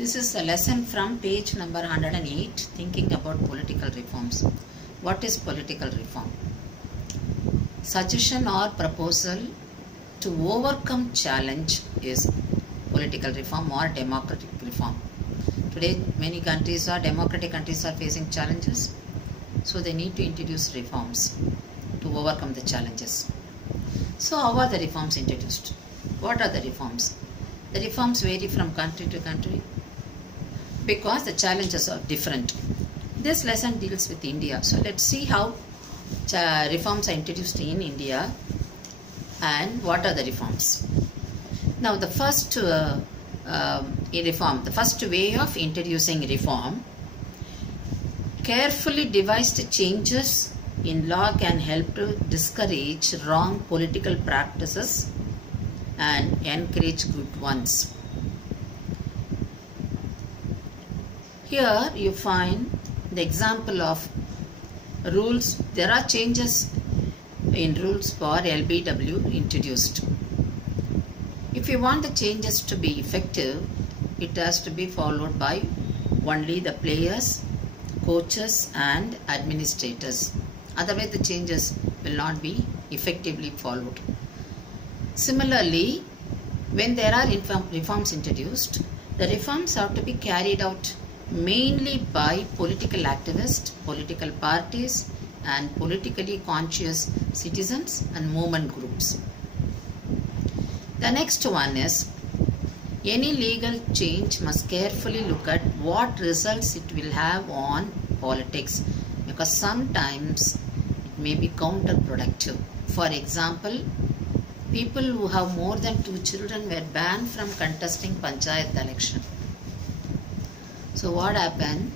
This is a lesson from page number 108, thinking about political reforms. What is political reform? Suggestion or proposal to overcome challenge is political reform or democratic reform. Today many countries or democratic countries are facing challenges, so they need to introduce reforms to overcome the challenges. So how are the reforms introduced? What are the reforms? The reforms vary from country to country because the challenges are different. This lesson deals with India. So let's see how reforms are introduced in India and what are the reforms. Now the first reform, the first way of introducing reform, carefully devised changes in law can help to discourage wrong political practices and encourage good ones. Here you find the example of rules. There are changes in rules for LBW introduced. If you want the changes to be effective, it has to be followed by only the players, coaches and administrators. Otherwise the changes will not be effectively followed. Similarly, when there are reforms introduced, the reforms have to be carried out mainly by political activists, political parties and politically conscious citizens and movement groups. The next one is, any legal change must carefully look at what results it will have on politics, because sometimes it may be counterproductive. For example, people who have more than 2 children were banned from contesting panchayat election. So what happened?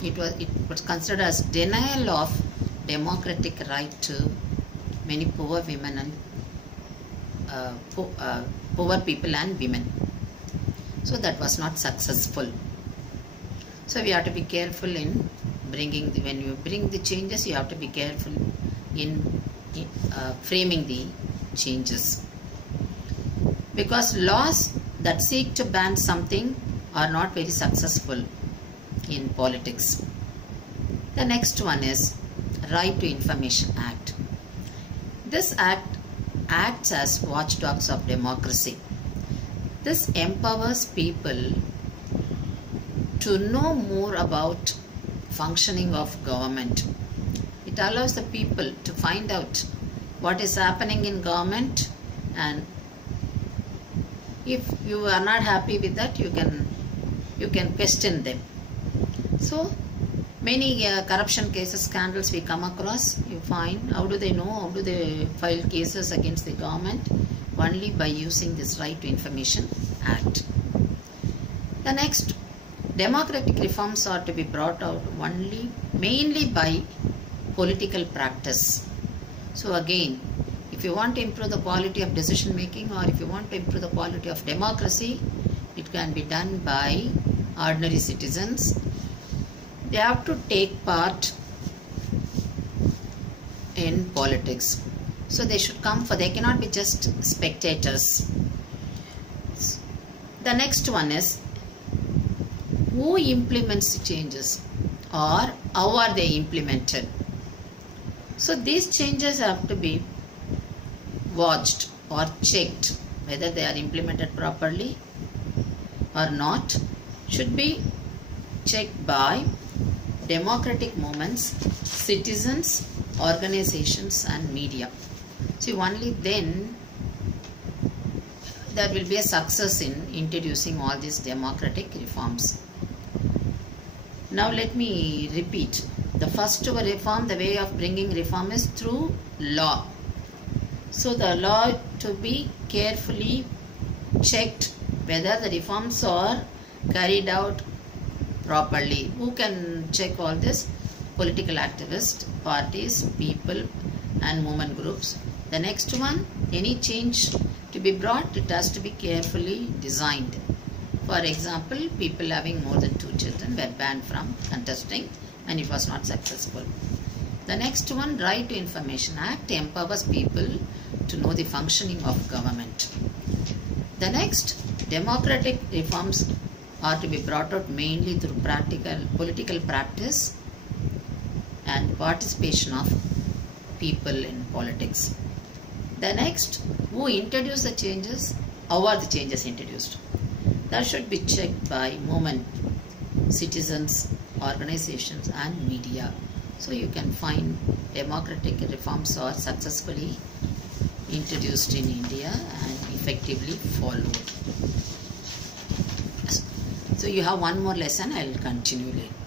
It was considered as denial of democratic right to many poor women and poor people and women. So that was not successful. So we have to be careful in bringing when you bring the changes, you have to be careful in framing the changes, because laws that seek to ban something are not very successful in politics. The next one is Right to Information Act. This act acts as watchdogs of democracy. This empowers people to know more about functioning of government. It allows the people to find out what is happening in government, and if you are not happy with that, you can question them. So many corruption cases, scandals we come across, you find how do they know, how do they file cases against the government? Only by using this Right to Information Act. The next, democratic reforms are to be brought out mainly by political practice. So again, if you want to improve the quality of decision making, or if you want to improve the quality of democracy, it can be done by ordinary citizens. They have to take part in politics. So they should come they cannot be just spectators. The next one is, who implements the changes, or how are they implemented? So these changes have to be watched or checked whether they are implemented properly or not. Should be checked by democratic movements, citizens, organizations and media. See, only then there will be a success in introducing all these democratic reforms. Now let me repeat. The first reform, the way of bringing reform is through law. So the law to be carefully checked whether the reforms are carried out properly. Who can check all this? Political activists, parties, people and movement groups. The next one, any change to be brought, it has to be carefully designed. For example, people having more than 2 children were banned from contesting and it was not successful. The next one, Right to Information Act, empowers people to know the functioning of government. The next, democratic reforms are to be brought out mainly through political practice and participation of people in politics. The next, who introduced the changes? How are the changes introduced? That should be checked by movement, citizens, organizations and media. So you can find democratic reforms are successfully introduced in India and effectively followed. So you have one more lesson, I will continue later.